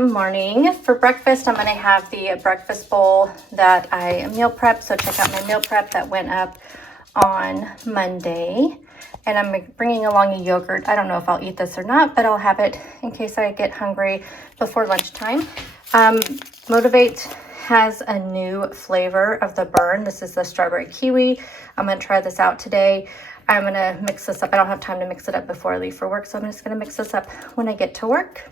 Good morning. For breakfast, I'm going to have the breakfast bowl that I meal prep. So check out my meal prep that went up on Monday. And I'm bringing along a yogurt. I don't know if I'll eat this or not, but I'll have it in case I get hungry before lunchtime. Motivate has a new flavor of the burn. This is the strawberry kiwi. I'm going to try this out today. I'm going to mix this up. I don't have time to mix it up before I leave for work, so I'm just going to mix this up when I get to work.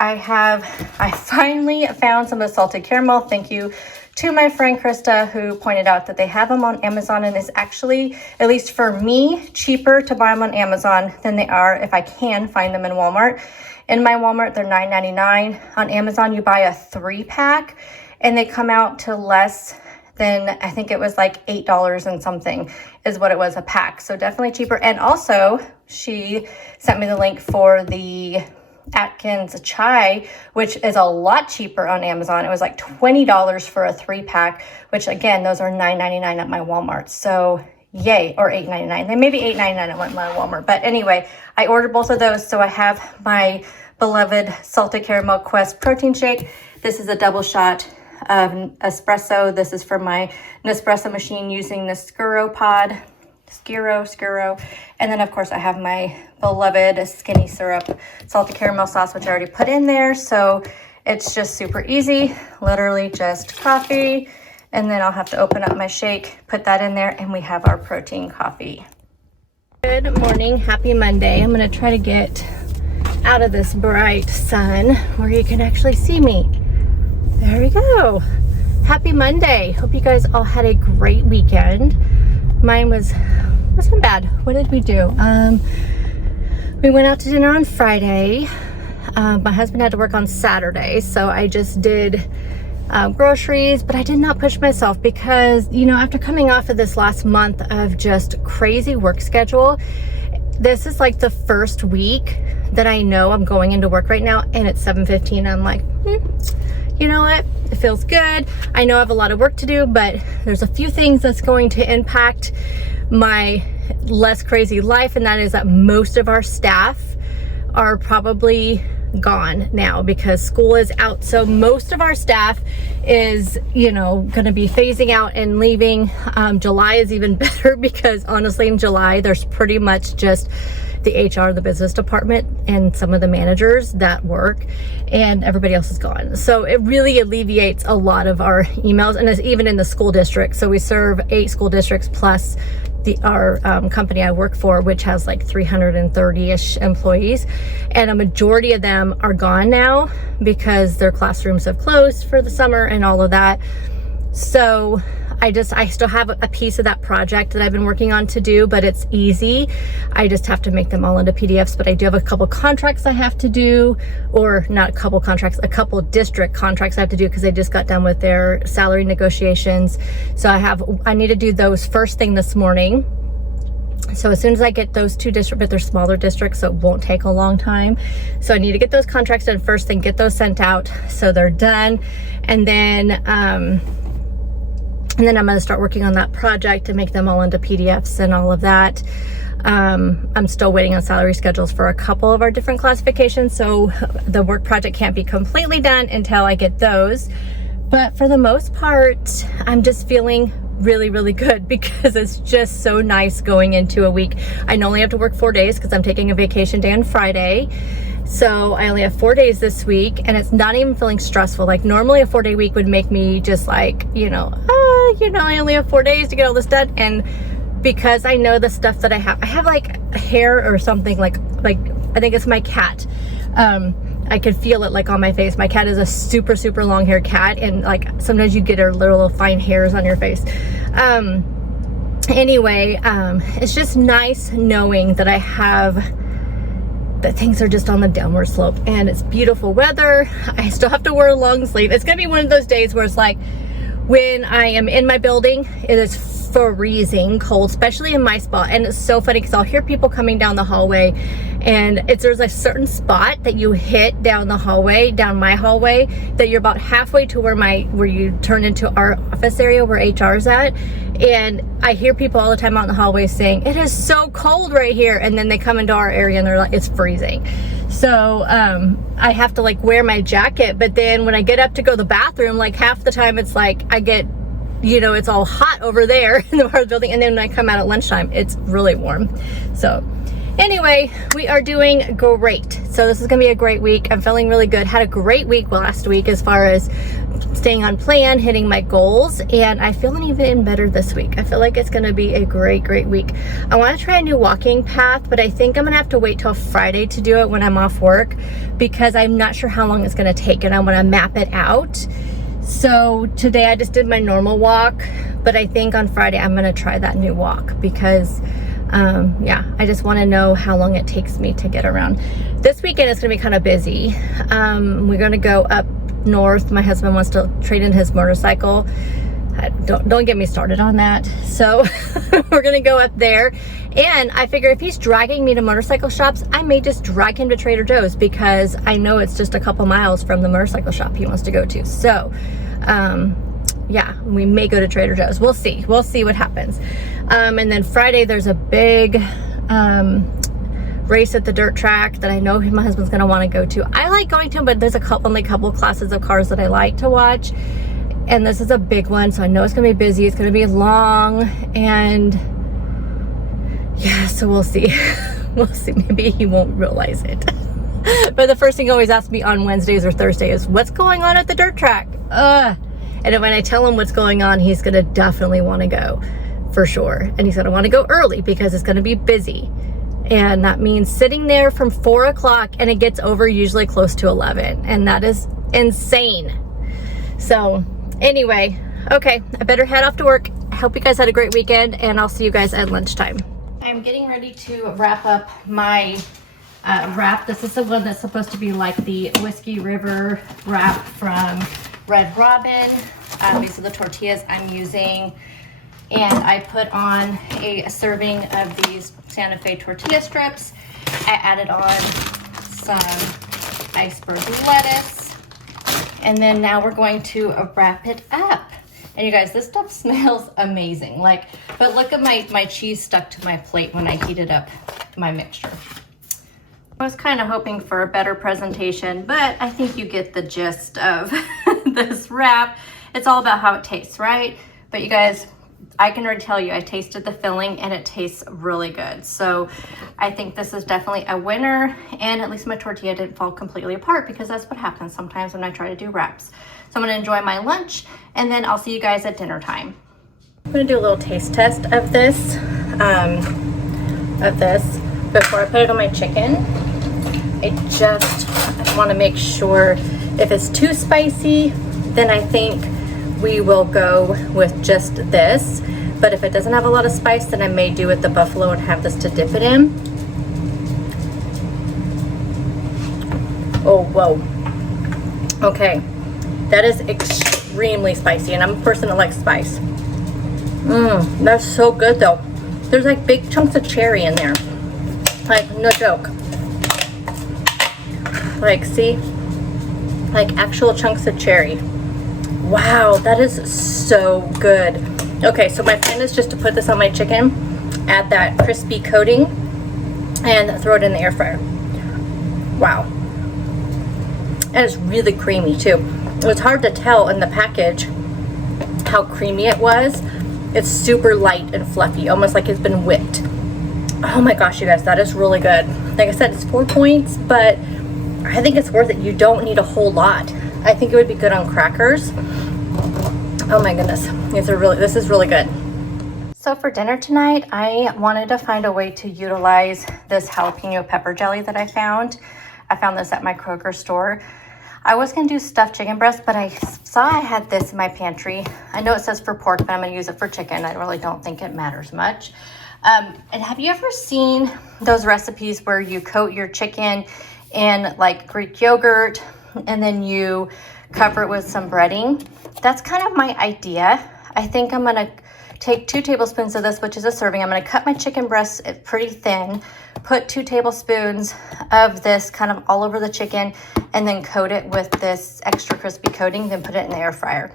I finally found some of the salted caramel. Thank you to my friend Krista, who pointed out that they have them on Amazon, and it's actually, at least for me, cheaper to buy them on Amazon than they are if I can find them in Walmart. In my Walmart, they're $9.99. On Amazon, you buy a 3-pack and they come out to less than, I think it was like $8 and something is what it was a pack. So definitely cheaper. And also she sent me the link for the Atkins chai, which is a lot cheaper on Amazon. It was like $20 for a 3-pack, which again, those are $9.99 at my Walmart. So yay, or $8.99. They may be $8.99 at my Walmart. But anyway, I ordered both of those. So I have my beloved Salted Caramel Quest protein shake. This is a double shot of espresso. This is for my Nespresso machine using the Skiro pod. Skiro. And then of course I have my beloved skinny syrup salted caramel sauce, which I already put in there. So it's just super easy, literally just coffee. And then I'll have to open up my shake, put that in there, and we have our protein coffee. Good morning, happy Monday. I'm gonna try to get out of this bright sun where you can actually see me. There we go. Happy Monday. Hope you guys all had a great weekend. Mine wasn't bad. What did we do? We went out to dinner on Friday. My husband had to work on Saturday, so I just did groceries, but I did not push myself because, you know, after coming off of this last month of just crazy work schedule, this is like the first week that I know I'm going into work right now, and it's 7:15. I'm like, you know what? It feels good. I know I have a lot of work to do, but there's a few things that's going to impact my less crazy life, and that is that most of our staff are probably gone now because school is out. So most of our staff is, you know, going to be phasing out and leaving. July is even better because honestly in July there's pretty much just the HR, the business department, and some of the managers that work, and everybody else is gone. So it really alleviates a lot of our emails, and it's even in the school district. So we serve 8 school districts plus our company I work for, which has like 330-ish employees, and a majority of them are gone now because their classrooms have closed for the summer and all of that. So I still have a piece of that project that I've been working on to do, but it's easy. I just have to make them all into PDFs, but I do have a couple contracts I have to do, or not a couple contracts, a couple district contracts I have to do because they just got done with their salary negotiations. So I need to do those first thing this morning. So as soon as I get those 2 districts, but they're smaller districts, so it won't take a long time. So I need to get those contracts done first thing, get those sent out so they're done. And then I'm going to start working on that project to make them all into PDFs and all of that. I'm still waiting on salary schedules for a couple of our different classifications, so the work project can't be completely done until I get those. But for the most part, I'm just feeling really, really good because it's just so nice going into a week. I only have to work 4 days because I'm taking a vacation day on Friday. So I only have 4 days this week, and it's not even feeling stressful. Like normally a 4-day week would make me just like, I only have 4 days to get all this done. And because I know the stuff that I have like hair or something like I think it's my cat. I could feel it like on my face. My cat is a super, super long haired cat, and like sometimes you get her little fine hairs on your face. Anyway, it's just nice knowing that that things are just on the downward slope, and it's beautiful weather. I still have to wear a long sleeve. It's gonna be one of those days where it's like when I am in my building, it is freezing cold, especially in my spot. And it's so funny because I'll hear people coming down the hallway, and there's a certain spot that you hit down the hallway, down my hallway, that you're about halfway to where you turn into our office area where HR's at. And I hear people all the time out in the hallway saying, it is so cold right here. And then they come into our area and they're like, it's freezing. So I have to like wear my jacket. But then when I get up to go to the bathroom, like half the time it's like I get, you know, it's all hot over there in the part of the building. And then when I come out at lunchtime, it's really warm. So anyway, we are doing great. So this is gonna be a great week. I'm feeling really good. Had a great week last week as far as staying on plan, hitting my goals, and I feel even better this week. I feel like it's gonna be a great week. I wanna try a new walking path, but I think I'm gonna have to wait till Friday to do it when I'm off work, because I'm not sure how long it's gonna take and I wanna map it out. So today I just did my normal walk, but I think on Friday I'm gonna try that new walk because yeah, I just want to know how long it takes me to get around. This weekend is going to be kind of busy. We're going to go up north. My husband wants to trade in his motorcycle. Don't get me started on that. So we're going to go up there, and I figure if he's dragging me to motorcycle shops, I may just drag him to Trader Joe's, because I know it's just a couple miles from the motorcycle shop he wants to go to. So yeah, we may go to Trader Joe's. We'll see what happens. And then Friday there's a big race at the dirt track that I know my husband's gonna want to go to. I like going to, but there's only a couple classes of cars that I like to watch, and this is a big one, so I know it's gonna be busy, it's gonna be long, and yeah, so we'll see. We'll see. Maybe he won't realize it. But the first thing he always asks me on Wednesdays or Thursdays is, what's going on at the dirt track? And when I tell him what's going on, he's gonna definitely want to go for sure. And he's gonna want to go early because it's gonna be busy. And that means sitting there from 4 o'clock, and it gets over usually close to 11. And that is insane. So anyway, okay, I better head off to work. I hope you guys had a great weekend, and I'll see you guys at lunchtime. I'm getting ready to wrap up my wrap. This is the one that's supposed to be like the Whiskey River wrap from Red Robin. These are the tortillas I'm using, and I put on a serving of these Santa Fe tortilla strips. I added on some iceberg lettuce, and then now we're going to wrap it up. And you guys, this stuff smells amazing. But look at my cheese stuck to my plate when I heated up my mixture. I was kind of hoping for a better presentation, but I think you get the gist of this wrap. It's all about how it tastes, right? But you guys, I can already tell you, I tasted the filling and it tastes really good. So I think this is definitely a winner, and at least my tortilla didn't fall completely apart, because that's what happens sometimes when I try to do wraps. So I'm gonna enjoy my lunch, and then I'll see you guys at dinner time. I'm gonna do a little taste test of this, before I put it on my chicken. I just want to make sure if it's too spicy, then I think we will go with just this. But if it doesn't have a lot of spice, then I may do with the buffalo and have this to dip it in. Oh, whoa. Okay, that is extremely spicy, and I'm a person that likes spice. That's so good though. There's like big chunks of cherry in there. Like, no joke. Like, see? Like actual chunks of cherry. Wow, that is so good. Okay, so my plan is just to put this on my chicken, add that crispy coating, and throw it in the air fryer. Wow. And it's really creamy too. It was hard to tell in the package how creamy it was. It's super light and fluffy, almost like it's been whipped. Oh my gosh, you guys, that is really good. Like I said, it's 4 points, but I think it's worth it. You don't need a whole lot. I think it would be good on crackers. Oh my goodness, this is really good. So for dinner tonight, I wanted to find a way to utilize this jalapeno pepper jelly that I found. I found this at my Kroger store. I was gonna do stuffed chicken breast, but I saw I had this in my pantry. I know it says for pork, but I'm gonna use it for chicken. I really don't think it matters much. And have you ever seen those recipes where you coat your chicken in like Greek yogurt and then you cover it with some breading? That's kind of my idea. I think I'm gonna take 2 tablespoons of this, which is a serving. I'm gonna cut my chicken breasts pretty thin, put 2 tablespoons of this kind of all over the chicken, and then coat it with this extra crispy coating, then put it in the air fryer.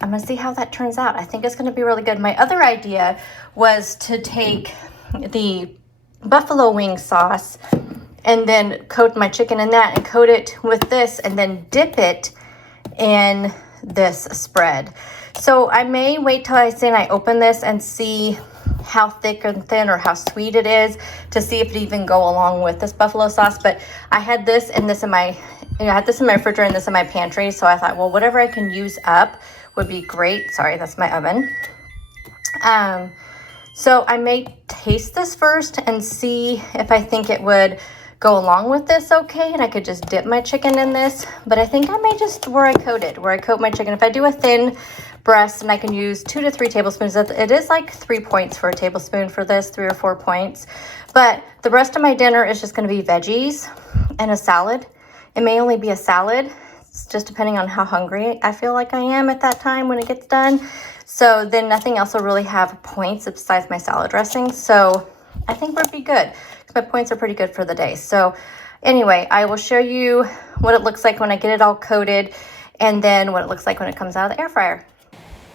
I'm gonna see how that turns out. I think it's gonna be really good. My other idea was to take the buffalo wing sauce and then coat my chicken in that and coat it with this and then dip it in this spread. So I may wait till I open this and see how thick and thin or how sweet it is to see if it even go along with this buffalo sauce. But I had this and this in my, I had this in my refrigerator and this in my pantry. So I thought, well, whatever I can use up would be great. Sorry, that's my oven. So I may taste this first and see if I think it would go along with this okay, and I could just dip my chicken in this. But I think I may just where I coat my chicken. If I do a thin breast, and I can use 2 to 3 tablespoons. It is like 3 points for a tablespoon for this, 3 or 4 points. But the rest of my dinner is just going to be veggies and a salad. It may only be a salad. It's just depending on how hungry I feel like I am at that time when it gets done. So then nothing else will really have points besides my salad dressing. So I think we'll be good. My points are pretty good for the day. So anyway, I will show you what it looks like when I get it all coated, and then what it looks like when it comes out of the air fryer.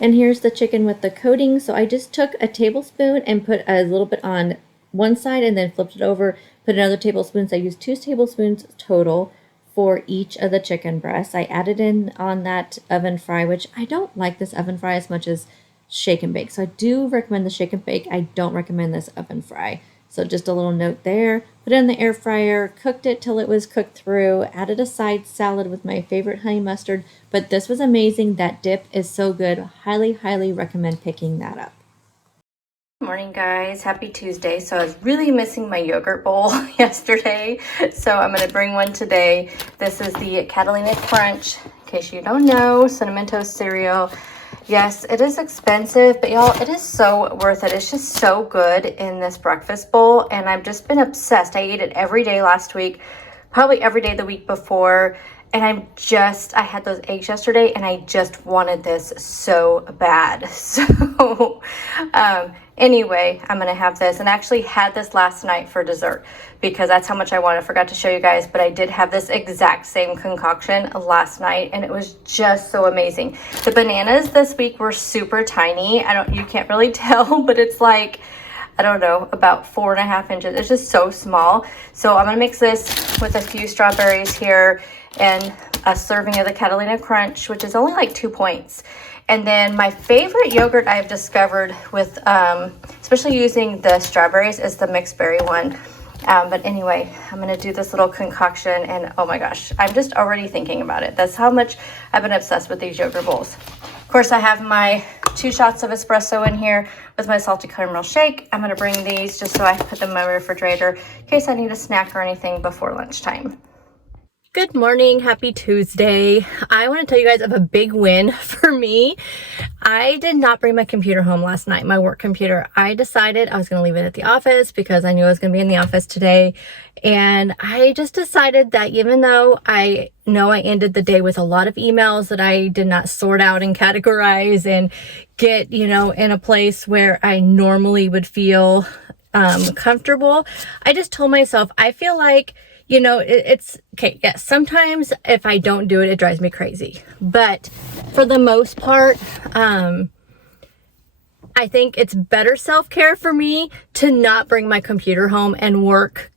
And here's the chicken with the coating. So I just took a tablespoon and put a little bit on one side and then flipped it over, put another tablespoon. So I used 2 tablespoons total for each of the chicken breasts. I added in on that oven fry, which I don't like this oven fry as much as shake and bake. So I do recommend the shake and bake. I don't recommend this oven fry. So just a little note there. Put it in the air fryer, cooked it till it was cooked through, added a side salad with my favorite honey mustard. But this was amazing. That dip is so good. Highly, highly recommend picking that up. Good morning, guys. Happy Tuesday. So I was really missing my yogurt bowl yesterday. So I'm going to bring one today. This is the Catalina Crunch. In case you don't know, Cinnamon Toast Cereal. Yes, it is expensive, but y'all, it is so worth it. It's just so good in this breakfast bowl, and I've just been obsessed. I ate it every day last week, probably every day the week before, and I had those eggs yesterday, and I just wanted this so bad. So, anyway, I'm going to have this, and I actually had this last night for dessert because that's how much I wanted. I forgot to show you guys, but I did have this exact same concoction last night, and it was just so amazing. The bananas this week were super tiny. You can't really tell, but it's like, I don't know, about 4.5 inches. It's just so small. So I'm going to mix this with a few strawberries here and a serving of the Catalina Crunch, which is only like 2 points. And then my favorite yogurt I've discovered with, especially using the strawberries, is the mixed berry one. But anyway, I'm going to do this little concoction, and oh my gosh, I'm just already thinking about it. That's how much I've been obsessed with these yogurt bowls. Of course, I have my 2 shots of espresso in here with my salted caramel shake. I'm going to bring these just so I put them in my refrigerator in case I need a snack or anything before lunchtime. Good morning. Happy Tuesday. I want to tell you guys of a big win for me. I did not bring my computer home last night, my work computer. I decided I was going to leave it at the office because I knew I was going to be in the office today. And I just decided that even though I know I ended the day with a lot of emails that I did not sort out and categorize and get, in a place where I normally would feel comfortable, I just told myself, I feel like it's okay. Yes, sometimes if I don't do it, it drives me crazy. But for the most part, I think it's better self-care for me to not bring my computer home and work,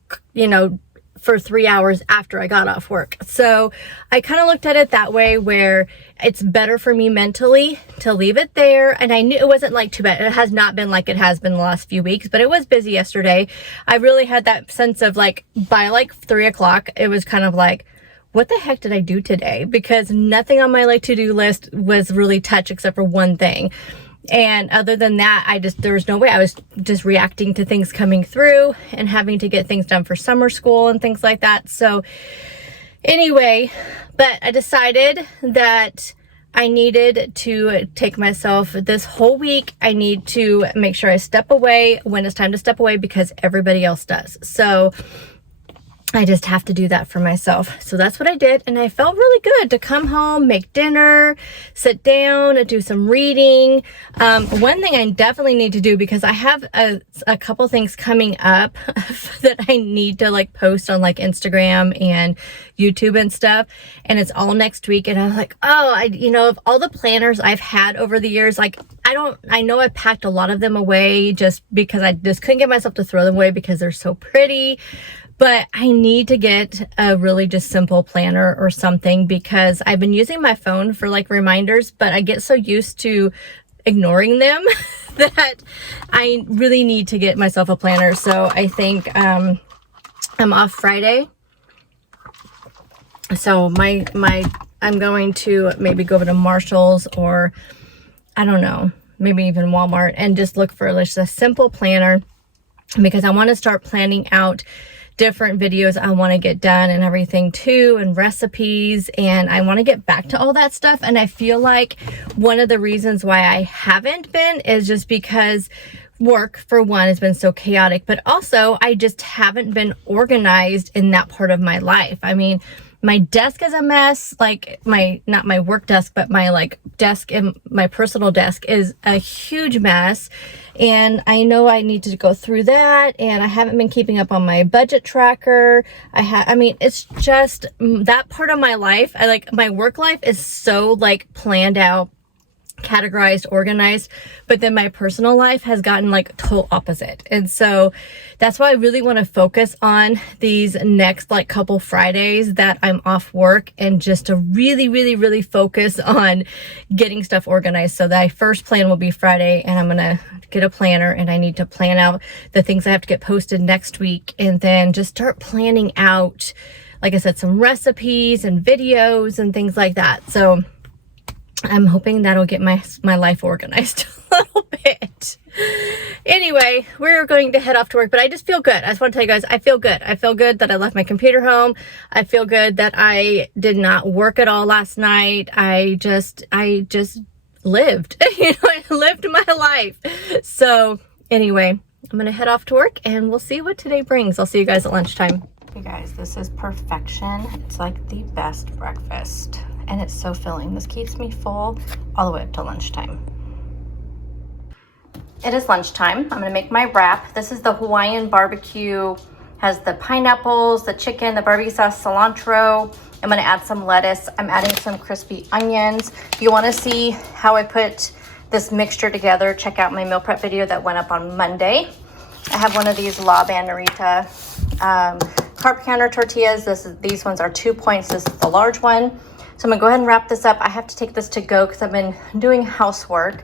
for 3 hours after I got off work. So I kind of looked at it that way, where it's better for me mentally to leave it there. And I knew it wasn't like too bad. It has not been like it has been the last few weeks, but it was busy yesterday. I really had that sense of by 3 o'clock, it was kind of like, what the heck did I do today? Because nothing on my to-do list was really touched except for one thing. And other than that, there was no way. I was just reacting to things coming through and having to get things done for summer school and things like that. So anyway, but I decided that I needed to take myself this whole week. I need to make sure I step away when it's time to step away because everybody else does. So I just have to do that for myself. So that's what I did. And I felt really good to come home, make dinner, sit down and do some reading. One thing I definitely need to do, because I have a couple things coming up that I need to like post on like Instagram and YouTube and stuff. And it's all next week. And I'm like, oh, you know, of all the planners I've had over the years, like I know I packed a lot of them away just because I just couldn't get myself to throw them away because they're so pretty. But I need to get a really just simple planner or something, because I've been using my phone for like reminders, but I get so used to ignoring them that I really need to get myself a planner. So I think I'm off Friday. So I'm going to maybe go over to Marshall's, or I don't know, maybe even Walmart, and just look for just a simple planner, because I want to start planning out different videos I want to get done and everything too, and recipes, and I want to get back to all that stuff. And I feel like one of the reasons why I haven't been is just because work, for one, has been so chaotic, but also I just haven't been organized in that part of my life. I mean, my desk is a mess, like not my work desk, but my like desk and my personal desk is a huge mess. And I know I need to go through that, and I haven't been keeping up on my budget tracker. I mean, it's just that part of my life. My work life is so like planned out, categorized, organized, but then my personal life has gotten like total opposite. And so that's why I really want to focus on these next like couple Fridays that I'm off work, and just to really focus on getting stuff organized. So that first plan will be Friday, and I'm gonna get a planner, and I need to plan out the things I have to get posted next week, and then just start planning out, like I said, some recipes and videos and things like that. So I'm hoping that'll get my life organized a little bit. Anyway, we're going to head off to work, but I just feel good. I just want to tell you guys, I feel good. I feel good that I left my computer home. I feel good that I did not work at all last night. I just lived, I lived my life. So anyway, I'm going to head off to work, and we'll see what today brings. I'll see you guys at lunchtime. You guys, this is perfection. It's like the best breakfast, and it's so filling. This keeps me full all the way up to lunchtime. It is lunchtime. I'm gonna make my wrap. This is the Hawaiian barbecue. Has the pineapples, the chicken, the barbecue sauce, cilantro. I'm gonna add some lettuce. I'm adding some crispy onions. If you wanna see how I put this mixture together, check out my meal prep video that went up on Monday. I have one of these La Banderita carb counter tortillas. These ones are 2 points. This is the large one. So I'm gonna go ahead and wrap this up. I have to take this to go because I've been doing housework.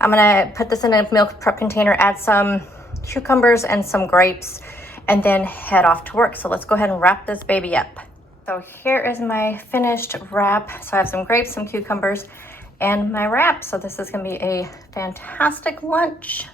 I'm gonna put this in a meal prep container, add some cucumbers and some grapes, and then head off to work. So let's go ahead and wrap this baby up. So here is my finished wrap. So I have some grapes, some cucumbers, and my wrap. So this is gonna be a fantastic lunch.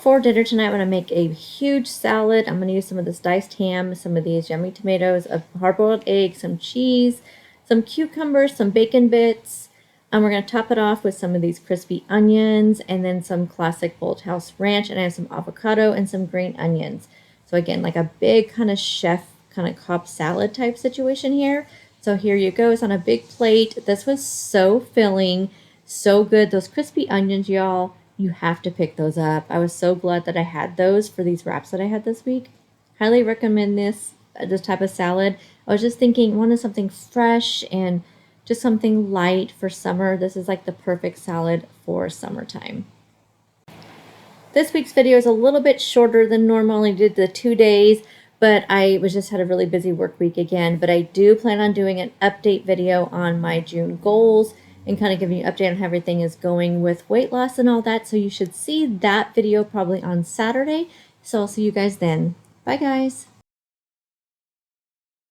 For dinner tonight, I'm going to make a huge salad. I'm going to use some of this diced ham, some of these yummy tomatoes, a hard-boiled egg, some cheese, some cucumbers, some bacon bits. We're going to top it off with some of these crispy onions, and then some classic Bolthouse ranch, and I have some avocado and some green onions. So again, like a big kind of chef, kind of Cobb salad type situation here. So here you go. It's on a big plate. This was so filling, so good. Those crispy onions, y'all. You have to pick those up. I was so glad that I had those for these wraps that I had this week. Highly recommend this type of salad. I was just thinking, wanted something fresh and just something light for summer. This is like the perfect salad for summertime. This week's video is a little bit shorter than normal. I only did the 2 days, but I had a really busy work week again. But I do plan on doing an update video on my June goals, and kind of giving you an update on how everything is going with weight loss and all that. So you should see that video probably on Saturday. So I'll see you guys then. Bye, guys.